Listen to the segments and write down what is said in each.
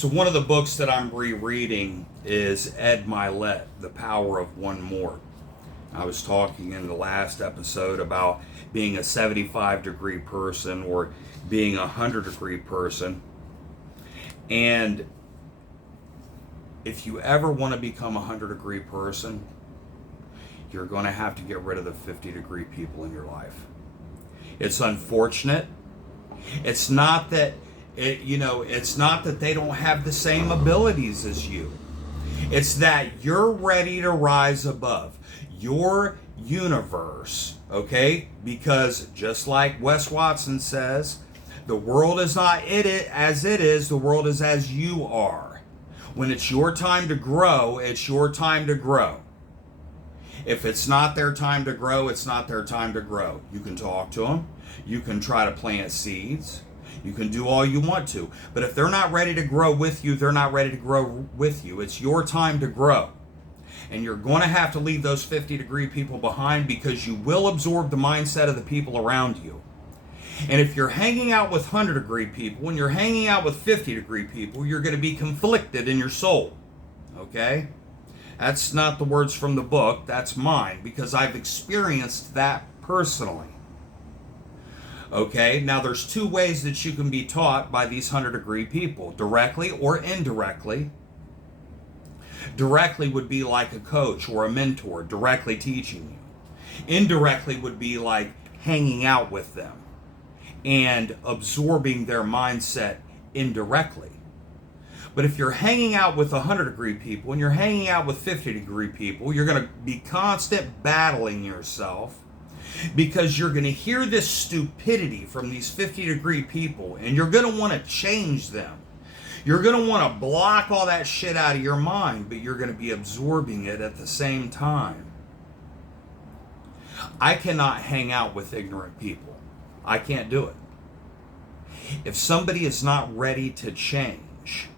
So one of the books that I'm rereading is Ed Milet, The Power of One More. I was talking in the last episode about being a 75-degree person or being a 100-degree person. And if you ever want to become a 100-degree person, you're going to have to get rid of the 50-degree people in your life. It's unfortunate. It's not that it's not that they don't have the same abilities as you. It's that you're ready to rise above your universe, okay? Because just like Wes Watson says, the world is not as it is, the world is as you are. When it's your time to grow, it's your time to grow. If it's not their time to grow, it's not their time to grow. You can talk to them. You can try to plant seeds. You can do all you want to. But if they're not ready to grow with you, they're not ready to grow with you. It's your time to grow. And you're going to have to leave those 50-degree people behind because you will absorb the mindset of the people around you. And if you're hanging out with 100-degree people, when you're hanging out with 50-degree people, you're going to be conflicted in your soul. Okay? That's not the words from the book, that's mine, because I've experienced that personally. Okay, now there's two ways that you can be taught by these 100-degree people, directly or indirectly. Directly would be like a coach or a mentor directly teaching you. Indirectly would be like hanging out with them and absorbing their mindset indirectly. But if you're hanging out with 100-degree people and you're hanging out with 50-degree people, you're going to be constant battling yourself because you're going to hear this stupidity from these 50-degree people and you're going to want to change them. You're going to want to block all that shit out of your mind, but you're going to be absorbing it at the same time. I cannot hang out with ignorant people. I can't do it. If somebody is not ready to change,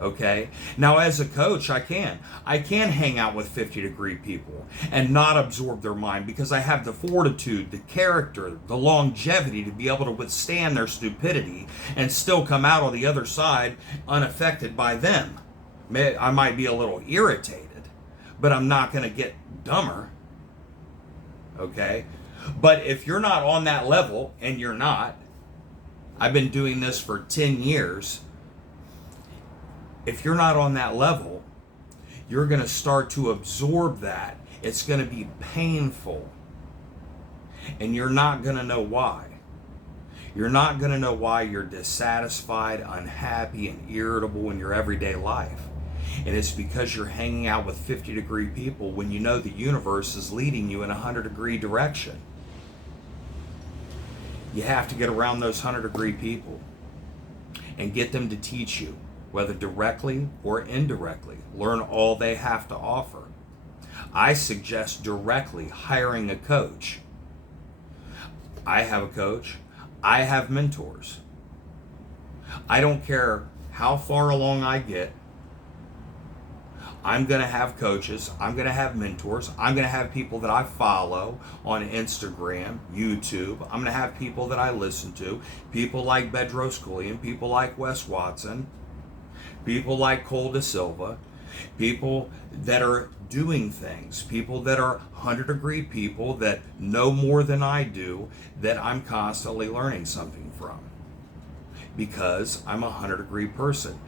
okay? Now, as a coach, I can hang out with 50-degree people and not absorb their mind because I have the fortitude, the character, the longevity to be able to withstand their stupidity and still come out on the other side unaffected by them. I might be a little irritated, but I'm not going to get dumber, okay? But if you're not on that level, and you're not, I've been doing this for 10 years, if you're not on that level, you're going to start to absorb that. It's going to be painful. And you're not going to know why. You're not going to know why you're dissatisfied, unhappy, and irritable in your everyday life. And it's because you're hanging out with 50-degree people when you know the universe is leading you in a 100-degree direction. You have to get around those 100-degree people and get them to teach you, whether directly or indirectly. Learn all they have to offer. I suggest directly hiring a coach. I have a coach. I have mentors. I don't care how far along I get. I'm going to have coaches. I'm going to have mentors. I'm going to have people that I follow on Instagram, YouTube. I'm going to have people that I listen to. People like Bedros Keuilian, people like Wes Watson, people like Cole Da Silva, people that are doing things, people that are 100-degree people that know more than I do, that I'm constantly learning something from. Because I'm a 100-degree person.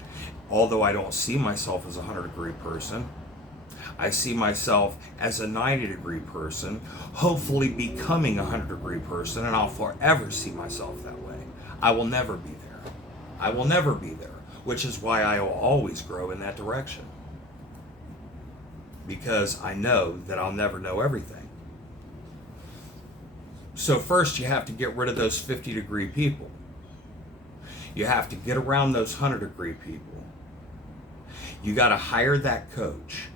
Although I don't see myself as a 100-degree person, I see myself as a 90-degree person, hopefully becoming a 100-degree person, and I'll forever see myself that way. I will never be there. I will never be there, which is why I will always grow in that direction. Because I know that I'll never know everything. So first you have to get rid of those 50-degree people. You have to get around those 100-degree people. You got to hire that coach.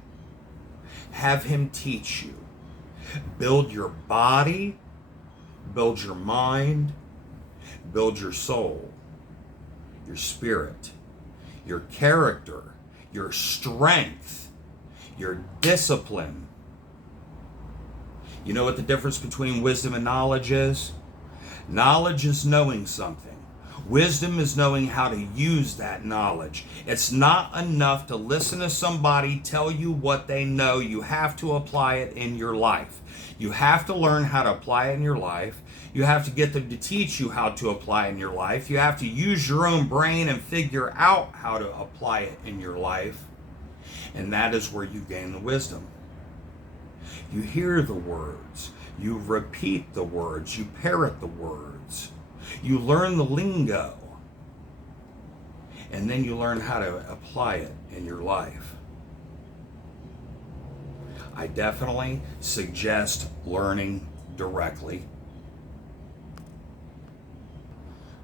Have him teach you. Build your body, build your mind, build your soul, your spirit, your character, your strength, your discipline. You know what the difference between wisdom and knowledge is? Knowledge is knowing something. Wisdom is knowing how to use that knowledge. It's not enough to listen to somebody tell you what they know. You have to apply it in your life. You have to learn how to apply it in your life. You have to get them to teach you how to apply it in your life. You have to use your own brain and figure out how to apply it in your life. And that is where you gain the wisdom. You hear the words. You repeat the words. You parrot the words. You learn the lingo. And then you learn how to apply it in your life. I definitely suggest learning directly.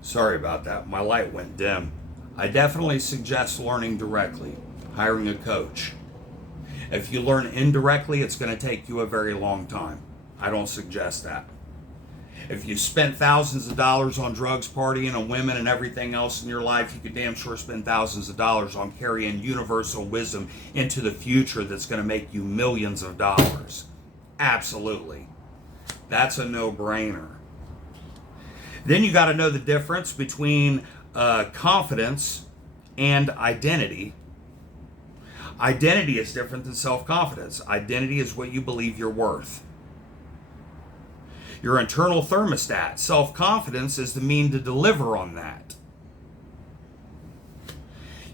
Sorry about that. My light went dim. I definitely suggest learning directly, hiring a coach. If you learn indirectly, it's going to take you a very long time. I don't suggest that. If you spent thousands of dollars on drugs, partying, and women, and everything else in your life, you could damn sure spend thousands of dollars on carrying universal wisdom into the future that's going to make you millions of dollars. Absolutely. That's a no-brainer. Then you got to know the difference between confidence and identity. Identity is different than self-confidence. Identity is what you believe you're worth. Your internal thermostat. Self-confidence is the mean to deliver on that.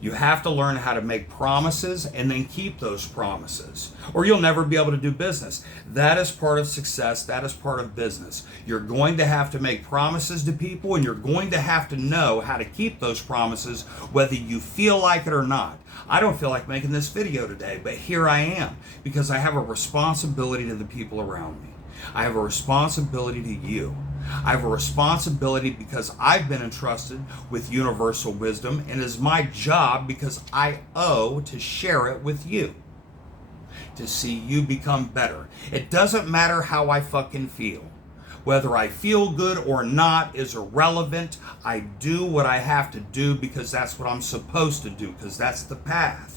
You have to learn how to make promises and then keep those promises, or you'll never be able to do business. That is part of success. That is part of business. You're going to have to make promises to people, and you're going to have to know how to keep those promises, whether you feel like it or not. I don't feel like making this video today, but here I am, because I have a responsibility to the people around me. I have a responsibility to you. I have a responsibility because I've been entrusted with universal wisdom, and it is my job because I owe to share it with you, to see you become better. It doesn't matter how I fucking feel. Whether I feel good or not is irrelevant. I do what I have to do because that's what I'm supposed to do, because that's the path.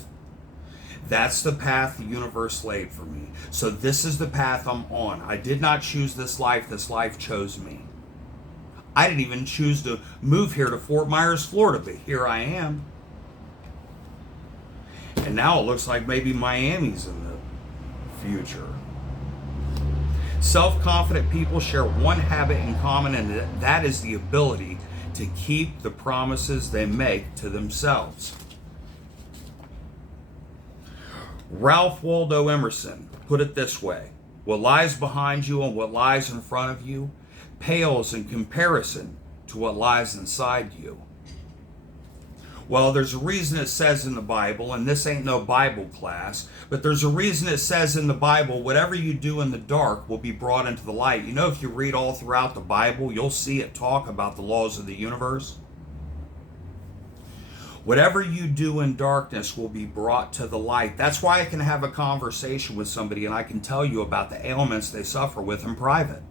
That's the path the universe laid for me. So this is the path I'm on. I did not choose this life. This life chose me. I didn't even choose to move here to Fort Myers, Florida, but here I am. And now it looks like maybe Miami's in the future. Self-confident people share one habit in common, and that is the ability to keep the promises they make to themselves. Ralph Waldo Emerson put it this way: what lies behind you and what lies in front of you pales in comparison to what lies inside you. Well, there's a reason it says in the Bible, and this ain't no Bible class, but there's a reason it says in the Bible, whatever you do in the dark will be brought into the light. You know, if you read all throughout the Bible, you'll see it talk about the laws of the universe. Whatever you do in darkness will be brought to the light. That's why I can have a conversation with somebody and I can tell you about the ailments they suffer with in private.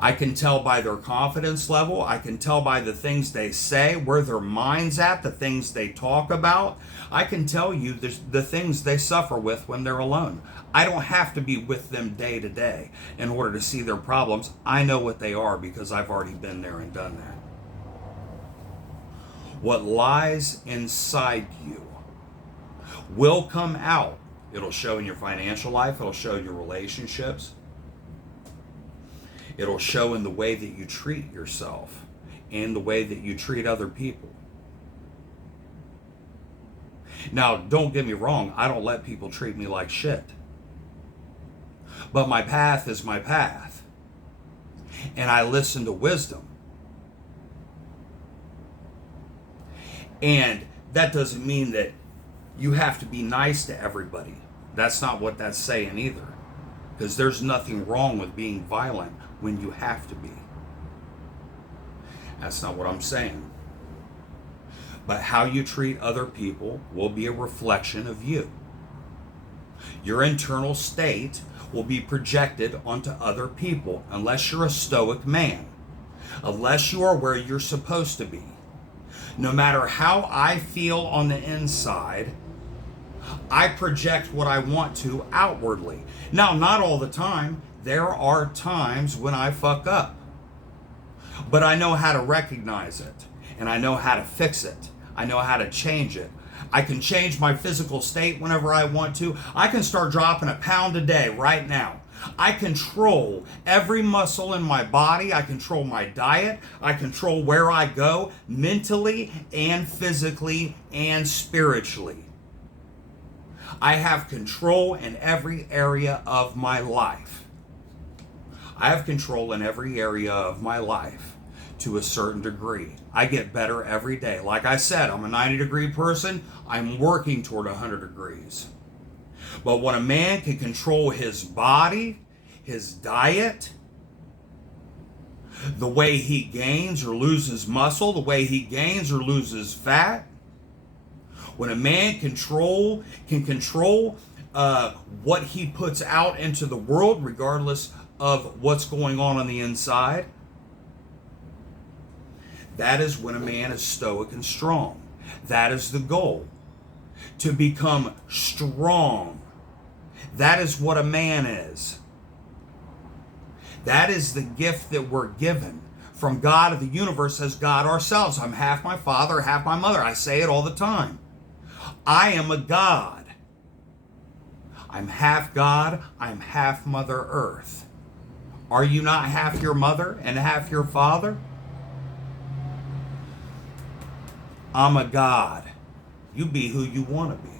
I can tell by their confidence level. I can tell by the things they say, where their mind's at, the things they talk about. I can tell you the things they suffer with when they're alone. I don't have to be with them day to day in order to see their problems. I know what they are because I've already been there and done that. What lies inside you will come out. It'll show in your financial life. It'll show in your relationships. It'll show in the way that you treat yourself and the way that you treat other people. Now, don't get me wrong. I don't let people treat me like shit. But my path is my path. And I listen to wisdom. And that doesn't mean that you have to be nice to everybody. That's not what that's saying either. Because there's nothing wrong with being violent when you have to be. That's not what I'm saying. But how you treat other people will be a reflection of you. Your internal state will be projected onto other people unless you're a stoic man. Unless you are where you're supposed to be. No matter how I feel on the inside, I project what I want to outwardly. Now, not all the time. There are times when I fuck up. But I know how to recognize it. and I know how to fix it. I know how to change it. I can change my physical state whenever I want to. I can start dropping a pound a day right now. I control every muscle in my body. I control my diet. I control where I go mentally and physically and spiritually. I have control in every area of my life. I have control in every area of my life to a certain degree. I get better every day. Like I said, I'm a 90-degree person. I'm working toward 100 degrees. But when a man can control his body, his diet, the way he gains or loses muscle, the way he gains or loses fat, when a man can control what he puts out into the world, regardless of what's going on the inside, that is when a man is stoic and strong. That is the goal. To become strong. That is what a man is. That is the gift that we're given from God of the universe as God ourselves. I'm half my father, half my mother. I say it all the time. I am a God. I'm half God. I'm half Mother Earth. Are you not half your mother and half your father? I'm a God. You be who you want to be.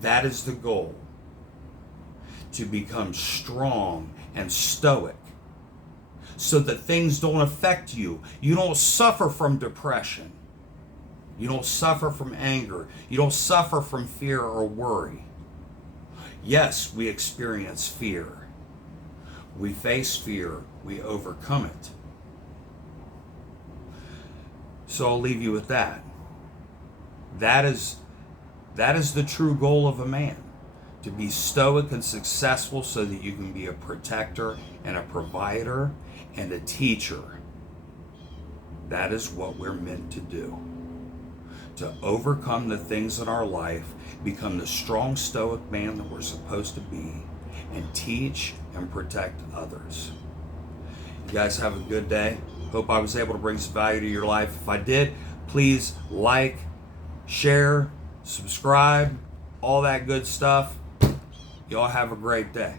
That is the goal. To become strong and stoic so that things don't affect you. You don't suffer from depression. You don't suffer from anger. You don't suffer from fear or worry. Yes, we experience fear. We face fear. We overcome it. So I'll leave you with that. That is the true goal of a man. To be stoic and successful so that you can be a protector and a provider and a teacher. That is what we're meant to do. To overcome the things in our life, become the strong stoic man that we're supposed to be, and teach and protect others. You guys have a good day. Hope I was able to bring some value to your life. If I did, please like, share, subscribe, all that good stuff. Y'all have a great day.